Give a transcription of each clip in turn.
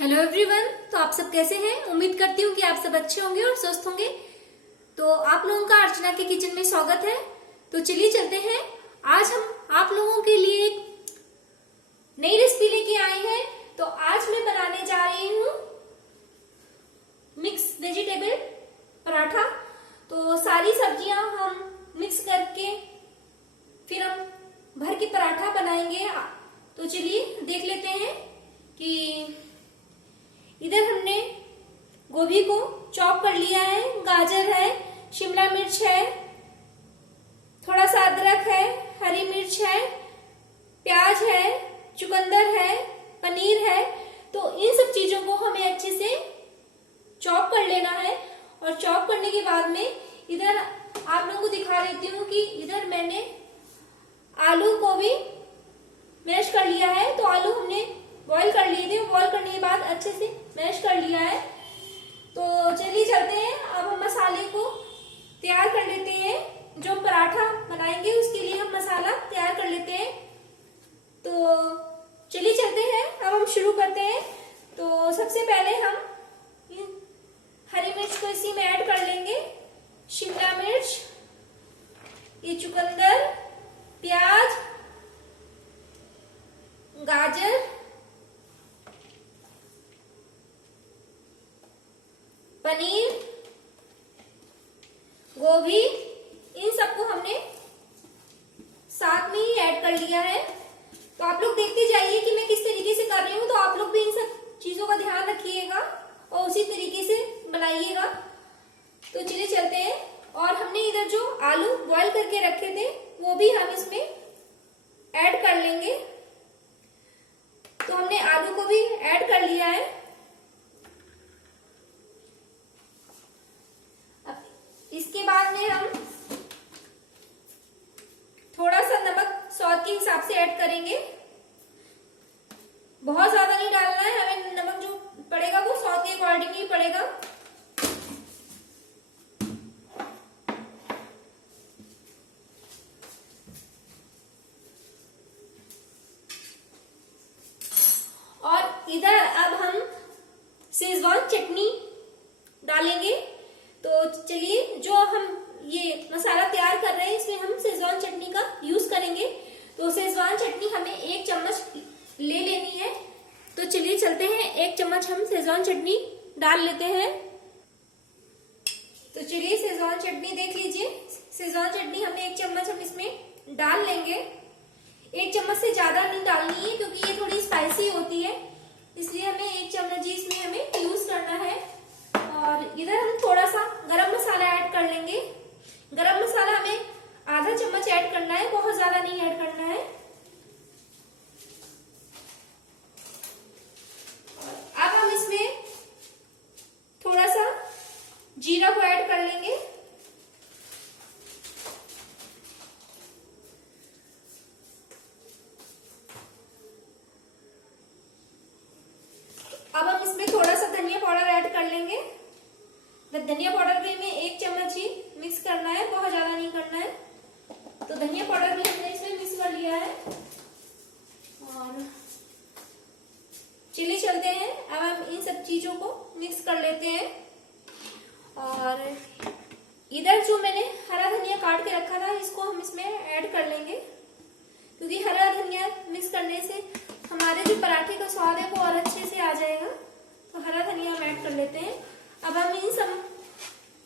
Hello everyone. तो आप सब कैसे हैं? उम्मीद करती हूँ कि आप सब अच्छे होंगे और स्वस्थ होंगे। तो आप लोगों का अर्चना के किचन में स्वागत है। तो चलिए चलते हैं। आज हम आप लोगों के लिए एक नई रेसिपी लेके आए हैं। तो आज मैं बनाने जा रही हूँ मिक्स वेजिटेबल पराठा। तो सारी सब्जियां हम मिक्स करके फिर हम भर के पराठा बनाएंगे। तो चलिए देख लेते हैं कि इधर हमने गोभी को चॉप कर लिया है, गाजर है, शिमला मिर्च है, थोड़ा सा अदरक है, हरी मिर्च है, प्याज है, चुकंदर है, पनीर है। तो इन सब चीजों को हमें अच्छे से चॉप कर लेना है। और चॉप करने के बाद में इधर आप लोगों को दिखा देती हूँ कि इधर मैंने आलू को भी मैश कर लिया है। तो आलू हमने बॉईल कर लिए थे, बॉईल करने के बाद अच्छे से मैश कर लिया है। तो चलिए चलते हैं। अब हम मसाले को तैयार कर लेते हैं। जो पराठा बनाएंगे उसके लिए हम मसाला तैयार कर लेते हैं। तो चलिए चलते हैं। अब हम शुरू करते हैं। तो सबसे पहले हम हरी मिर्च को इसी में ऐड कर लेंगे, शिमला मिर्च, ये चुकंदर, प्याज, गाजर, पनीर, गोभी, इन सबको हमने साथ में ही ऐड कर लिया है। तो आप लोग देखते जाइए कि मैं किस तरीके से कर रही हूँ। तो आप लोग भी इन सब चीजों का ध्यान रखिएगा और उसी तरीके से बनाइएगा। तो चलिए चलते हैं। और हमने इधर जो आलू बॉईल करके रखे थे वो भी हम इसमें ऐड कर लेंगे। तो हमने आलू को भी ऐड कर लिया है। अब इसके बाद में हम थोड़ा सा नमक स्वाद के हिसाब से ऐड करेंगे। बहुत ज्यादा नहीं डालना है हमें। नमक जो पड़ेगा वो स्वाद के अकॉर्डिंग ही पड़ेगा। और इधर अब हम शेजवान चटनी डालेंगे। तो चलिए, जो हम ये मसाला तैयार कर रहे हैं इसमें हम शेजवान चटनी का यूज करेंगे। तो शेजवान चटनी हमें 1 चम्मच ले लेनी है। तो चलिए चलते हैं। 1 चम्मच हम शेजवान चटनी डाल लेते हैं। तो चलिए शेजवान चटनी देख लीजिए। शेजवान चटनी हमें 1 चम्मच हम इसमें डाल लेंगे। 1 चम्मच से ज्यादा नहीं डालनी है क्योंकि ये थोड़ी स्पाइसी होती है, इसलिए हमें 1 चम्मच ही इसमें हमें यूज करना है। और इधर हम थोड़ा सा गरम मसाला ऐड कर लेंगे। गरम मसाला हमें आधा चम्मच ऐड करना है, बहुत ज्यादा नहीं ऐड करना है। अब हम इसमें थोड़ा सा जीरा को ऐड कर लेंगे। अब हम इसमें थोड़ा सा धनिया पाउडर ऐड कर लेंगे। धनिया पाउडर भी हमें 1 चम्मच ही मिक्स करना है, बहुत ज्यादा नहीं करना है। तो धनिया पाउडर भी हमने इसमें मिक्स कर लिया है। और चलिए चलते हैं। अब हम इन सब चीजों को मिक्स कर लेते हैं। और इधर जो मैंने हरा धनिया काट के रखा था इसको हम इसमें ऐड कर लेंगे, क्योंकि हरा धनिया मिक्स करने से हमारे जो पराठे का स्वाद है वो और अच्छे से आ जाएगा। तो हरा धनिया हम ऐड कर लेते हैं। अब हम इन सब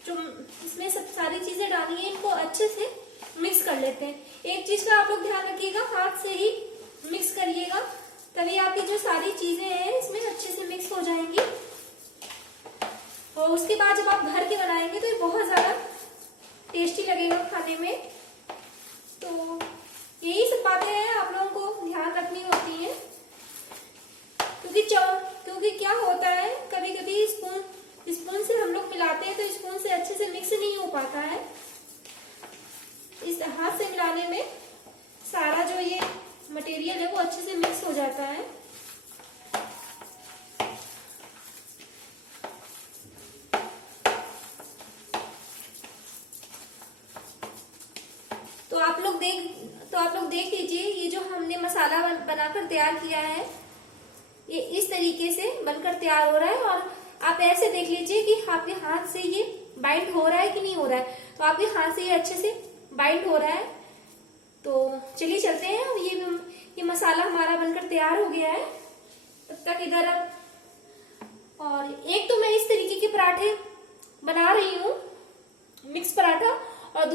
जो इसमें सब सारी चीजें डाली है इनको अच्छे से मिक्स कर लेते हैं। एक चीज का आप लोग ध्यान रखिएगा, हाथ से ही मिक्स करिएगा, तभी आपकी जो सारी चीजें हैं इसमें अच्छे से मिक्स हो जाएंगी। और उसके बाद जब आप भर के बनाएंगे तो ये बहुत ज्यादा टेस्टी लगेगा खाने में। तो यही सब बातें हैं आप लोगों को ध्यान रखनी होती है, क्योंकि क्या होता है कभी कभी स्पून से हम लोग मिलाते हैं तो स्पून से अच्छे से मिक्स नहीं हो पाता है। इस हाथ से मिलाने में सारा जो ये मटेरियल है वो अच्छे से मिक्स हो जाता है। तो आप लोग देख लीजिए, ये जो हमने मसाला बनाकर तैयार किया है ये इस तरीके से बनकर तैयार हो रहा है। और आप ऐसे देख लीजिए कि आपके हाथ से ये बाइंड हो रहा है कि नहीं हो रहा है। तो आपके हाथ से ये अच्छे से बाइंड हो रहा है। तो चलिए चलते हैं। और ये मसाला हमारा बनकर तैयार हो गया है। तब तक इधर अब और एक तो मैं इस तरीके के पराठे बना रही हूँ, मिक्स पराठा, और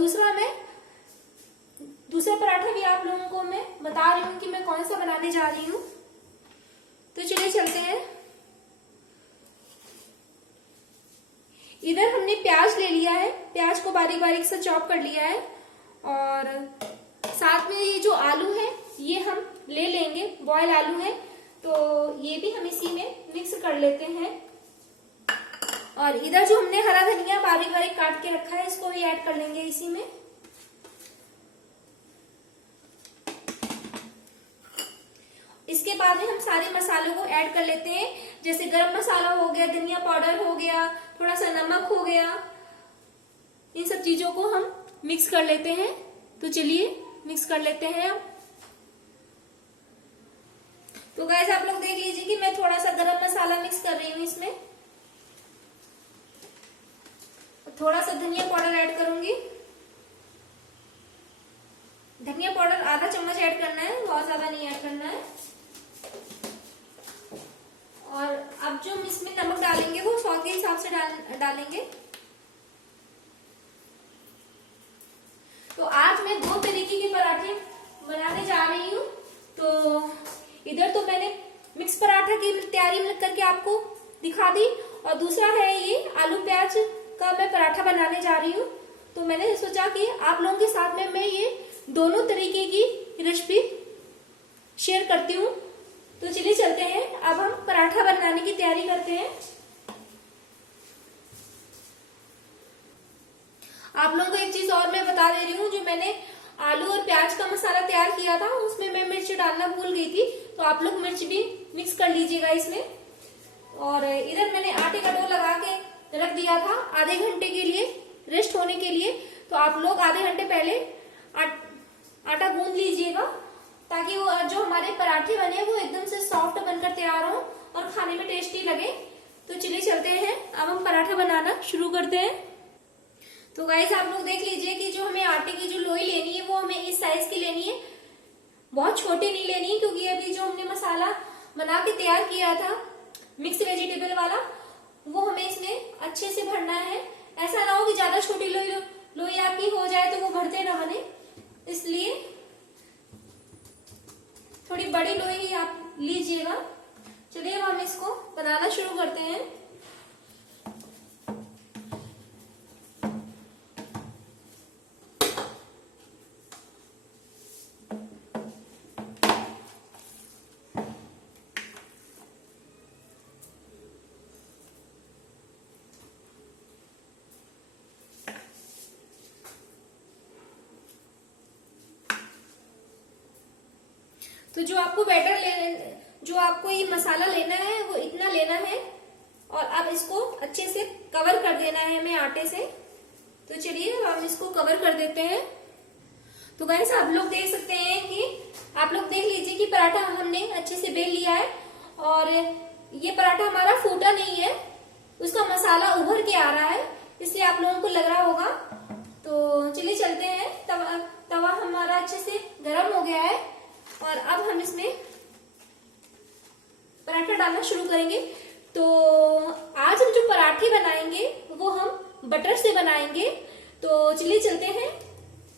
दूसरा पराठा भी आप लोगों को मैं बता रही हूँ कि मैं कौन सा बनाने जा रही हूँ। तो चलिए चलते हैं। इधर हमने प्याज ले लिया है, प्याज को बारीक बारीक से चॉप कर लिया है। और साथ में ये जो आलू है ये हम ले लेंगे, बॉयल आलू है, तो ये भी हम इसी में मिक्स कर लेते हैं। और इधर जो हमने हरा धनिया बारीक बारीक काट के रखा है इसको भी ऐड कर लेंगे इसी में। इसके बाद में हम सारे मसालों को ऐड कर लेते हैं, जैसे गरम मसाला हो गया, धनिया पाउडर हो गया, थोड़ा सा नमक हो गया। इन सब चीजों को हम मिक्स कर लेते हैं। तो चलिए मिक्स कर लेते हैं। तो गाइस आप लोग देख लीजिए कि मैं थोड़ा सा गरम मसाला मिक्स कर रही हूँ इसमें। थोड़ा सा धनिया पाउडर ऐड करूंगी। धनिया पाउडर आधा चम्मच ऐड करना है, बहुत ज्यादा नहीं ऐड करना है। और अब जो हम इसमें नमक डालेंगे वो स्वाद के हिसाब से डालेंगे। तो आज मैं 2 तरीके के पराठे बनाने जा रही हूँ। तो इधर तो मैंने मिक्स पराठा की तैयारी करके आपको दिखा दी, और दूसरा है ये आलू प्याज का मैं पराठा बनाने जा रही हूँ। तो मैंने सोचा कि आप लोगों के साथ में मैं ये दोनों तरीके की रेसिपी शेयर करती हूँ। तो चलिए चलते हैं। अब हम पराठा बनाने की तैयारी करते हैं। आप लोगों को एक चीज और मैं बता दे रही हूँ, जो मैंने आलू और प्याज का मसाला तैयार किया था उसमें मैं मिर्च डालना भूल गई थी, तो आप लोग मिर्च भी मिक्स कर लीजिएगा इसमें। और इधर मैंने आटे का डो लगा के रख दिया था आधे घंटे के लिए, रेस्ट होने के लिए। तो आप लोग आधे घंटे पहले आटा गूंद लीजिएगा, ताकि वो जो हमारे पराठे बने वो एकदम से सॉफ्ट बनकर तैयार हो और खाने में टेस्टी लगे। तो चलिए चलते हैं, अब हम पराठा बनाना शुरू करते हैं। तो गाइस आप लोग देख लीजिए कि जो हमें आटे की जो लोई लेनी है वो हमें इस साइज की लेनी है, बहुत छोटी नहीं लेनी है, क्योंकि अभी जो हमने मसाला बना के तैयार किया था मिक्स वेजिटेबल वाला, वो हमें इसमें अच्छे से भरना है। ऐसा ना हो कि ज्यादा छोटी लोई आपकी हो जाए तो वो भरते ना बने, इसलिए थोड़ी बड़ी लोई ही आप लीजिएगा। चलिए अब हम इसको बनाना शुरू करते हैं। तो जो आपको ये मसाला लेना है वो इतना लेना है, और अब इसको अच्छे से कवर कर देना है हमें आटे से। तो चलिए हम इसको कवर कर देते हैं। तो गाइस आप लोग देख सकते हैं कि आप लोग देख लीजिए कि पराठा हमने अच्छे से बेल लिया है, और ये पराठा हमारा फूटा नहीं है, उसका मसाला उभर के आ रहा है, इसलिए आप लोगों को लग रहा होगा। तो चलिए चलते हैं। तवा हमारा अच्छे से गर्म हो गया है, और अब हम इसमें पराठा डालना शुरू करेंगे। तो आज हम जो पराठे बनाएंगे वो हम बटर से बनाएंगे। तो चलिए चलते हैं,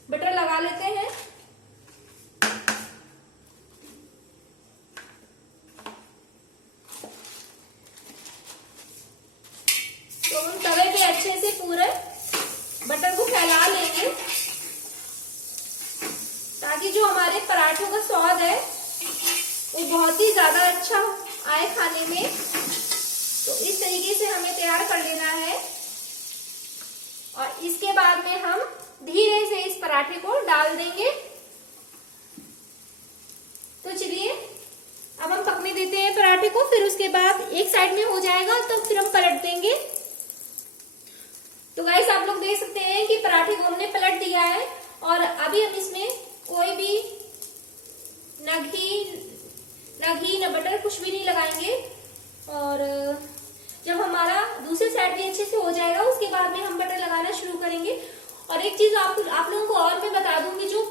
बटर लगा लेते हैं। तो हम तवे पे अच्छे से पूरे बटर को फैला लेंगे, ताकि जो हमारे पराठों का स्वाद है वो बहुत ही ज्यादा अच्छा आए खाने में। तो इस तरीके से हमें तैयार कर लेना है, और इसके बाद में हम धीरे से इस पराठे को डाल देंगे। तो चलिए अब हम पकने देते हैं पराठे को, फिर उसके बाद एक साइड में हो जाएगा तो फिर हम पलट देंगे। तो गाइस आप लोग देख सकते हैं कि पराठे को हमने पलट दिया है, और अभी हम इसमें कोई भी न घी न बटर कुछ भी नहीं लगाएंगे। और एक चीज आप लोगों को और मैं बता दूंगी, जो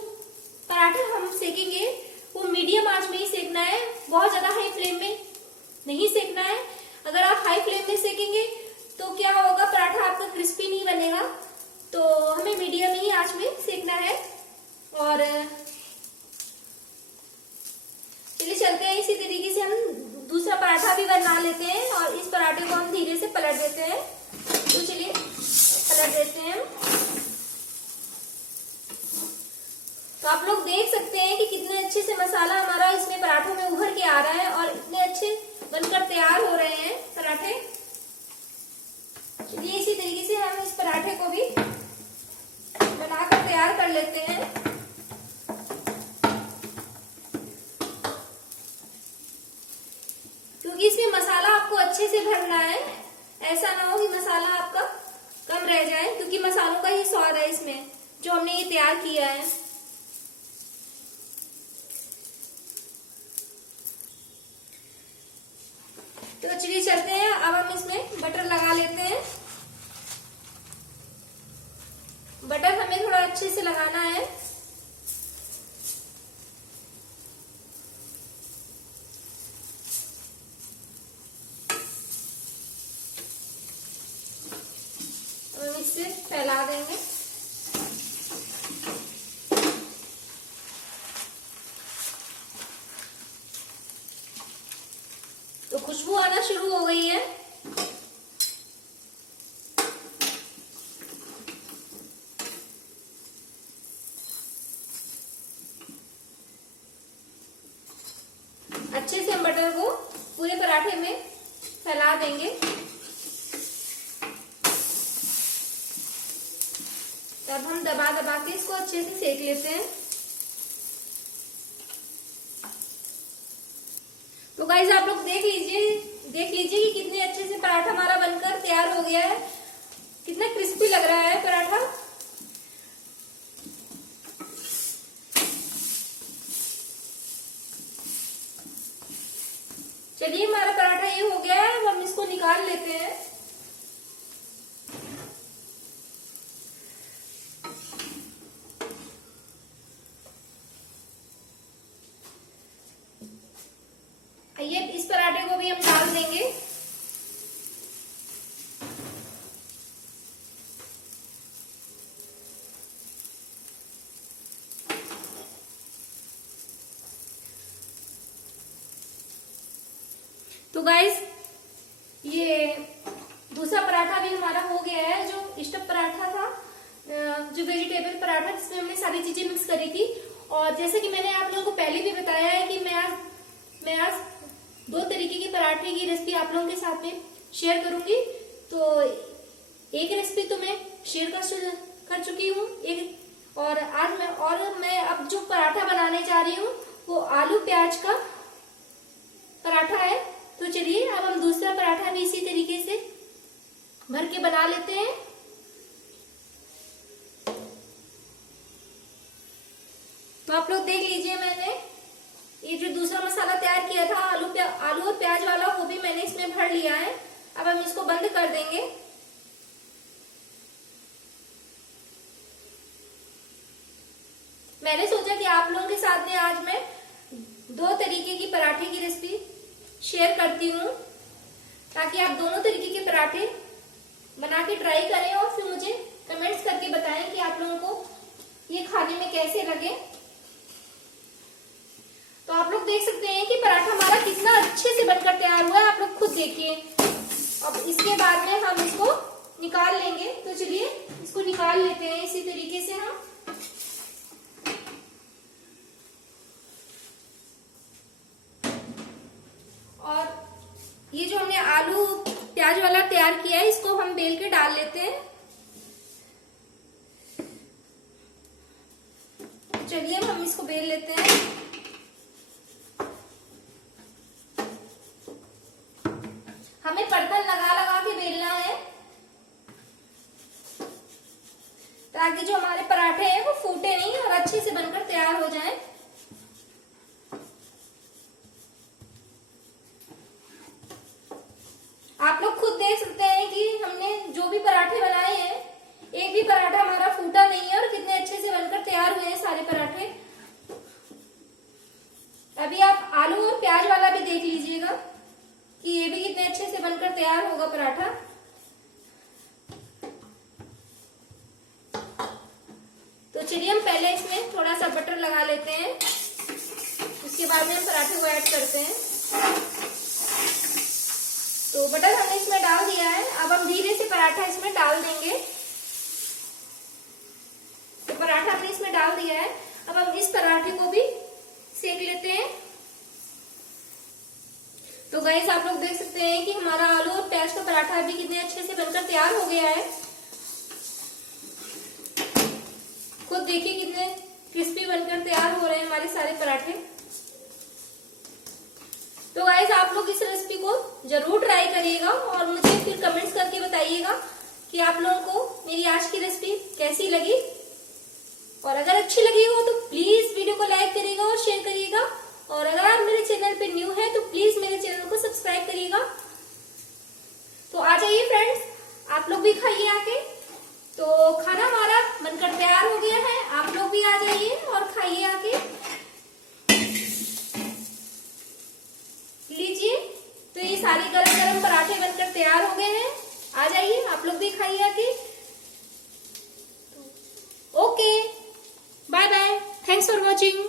पराठा हम सेकेंगे वो मीडियम आंच में ही सेकना है, बहुत ज्यादा हाई फ्लेम में नहीं सेकना है। अगर आप हाई फ्लेम में सेकेंगे तो क्या होगा, पराठा आपका क्रिस्पी नहीं बनेगा। तो हमें मीडियम ही आंच में सेकना है। और चलिए चलते हैं, इसी तरीके से हम दूसरा पराठा भी बना लेते हैं और इस पराठे को हम धीरे से पलट देते हैं। तो चलिए पलट देते हैं। तो आप लोग देख सकते हैं कि कितने अच्छे से मसाला हमारा इसमें पराठों में उभर के आ रहा है और इतने अच्छे बनकर तैयार हो रहे हैं पराठे। चलिए इसी तरीके से हम इस पराठे को भी बनाकर तैयार कर लेते हैं। क्योंकि इसमें मसाला आपको अच्छे से भरना है, ऐसा ना हो कि मसाला आपका कम रह जाए, क्योंकि मसालों का ही स्वाद है इसमें जो हमने ये तैयार किया है। तो चलिए चलते हैं, अब हम इसमें बटर लगा लेते हैं। बटर हमें थोड़ा अच्छे से लगाना है। हम इसे फैला देंगे। तो खुशबू आना शुरू हो गई है। अच्छे से हम बटर को पूरे पराठे में फैला देंगे। तब हम दबा दबा के इसको अच्छे से सेक लेते हैं। तो गाइस आप लोग देख लीजिए कि कितने अच्छे से पराठा हमारा बनकर तैयार हो गया है। कितना क्रिस्पी लग रहा है पराठा। चलिए हमारा पराठा ये हो गया है, अब हम इसको निकाल लेते हैं। ये इस पराठे को भी हम डाल देंगे। तो गाइस ये दूसरा पराठा भी हमारा हो गया है, जो स्टफ पराठा था, जो वेजिटेबल पराठा जिसमें हमने सारी चीजें मिक्स करी थी। और जैसे कि मैंने आप लोगों को पहले भी बताया है कि मैं आज 2 तरीके के पराठे की रेसिपी आप लोगों के साथ में शेयर करूंगी। तो एक रेसिपी तो मैं शेयर कर चुकी हूँ और आज मैं अब जो पराठा बनाने जा रही हूँ वो आलू प्याज का पराठा है। तो चलिए अब हम दूसरा पराठा भी इसी तरीके से भर के बना लेते हैं। तो आप लोग देख लीजिए, मैंने ये जो दूसरा मसाला तैयार किया था आलू और प्याज वाला, वो भी मैंने इसमें भर लिया है। अब हम इसको बंद कर देंगे। मैंने सोचा कि आप लोगों के साथ में आज मैं 2 तरीके की पराठे की रेसिपी शेयर करती हूँ, ताकि आप दोनों तरीके के पराठे बना के ट्राई करें और फिर मुझे कमेंट्स करके बताएं कि आप लोगों को ये खाने में कैसे लगे। तो आप लोग देख सकते हैं कि पराठा हमारा कितना अच्छे से बनकर तैयार हुआ है, आप लोग खुद देखिए। अब इसके बाद में हम इसको निकाल लेंगे। तो चलिए इसको निकाल लेते हैं इसी तरीके से हम। और ये जो हमने आलू प्याज वाला तैयार किया है, इसको हम बेल के डाल लेते हैं। चलिए हम इसको बेल लेते हैं। हमें बर्तन लगा लगा के बेलना है, ताकि जो हमारे पराठे हैं वो फूटे नहीं और अच्छे से बनकर तैयार हो जाएं। आप लोग खुद देख सकते हैं कि हमने जो भी पराठे बनाए हैं, एक भी पराठा हमारा फूटा नहीं चलिए हम पहले इसमें थोड़ा सा बटर लगा लेते हैं, उसके बाद में हम पराठे को ऐड करते हैं। तो बटर हमने इसमें डाल दिया है, अब हम धीरे से पराठा इसमें डाल देंगे। तो पराठा हमने इसमें डाल दिया है, अब हम इस पराठे को भी सेक लेते हैं। तो गाइस आप लोग देख सकते हैं कि हमारा आलू और प्याज का पराठा भी कितने अच्छे से बनकर तैयार हो गया है। खुद देखिए कितने क्रिस्पी बनकर तैयार हो रहे हैं हमारे सारे पराठे। तो गाइस आप लोग इस रेसिपी को जरूर ट्राई करिएगा और मुझे फिर कमेंट्स करके बताइएगा कि आप लोगों को मेरी आज की रेसिपी कैसी लगी। और अगर अच्छी लगी हो तो प्लीज वीडियो को लाइक करिएगा और शेयर करिएगा। और अगर आप मेरे चैनल पे न्यू हैं तो प्लीज मेरे चैनल को सब्सक्राइब करिएगा। तो आ जाइए फ्रेंड्स, आप लोग भी खाइए आके। तो खाना हमारा बनकर तैयार हो गया है, आप लोग भी आ जाइए और खाइए आके। लीजिए, तो ये सारे गरम गरम पराठे बनकर तैयार हो गए हैं, आ जाइए आप लोग भी खाइए आके। Okay, bye bye, thanks for watching.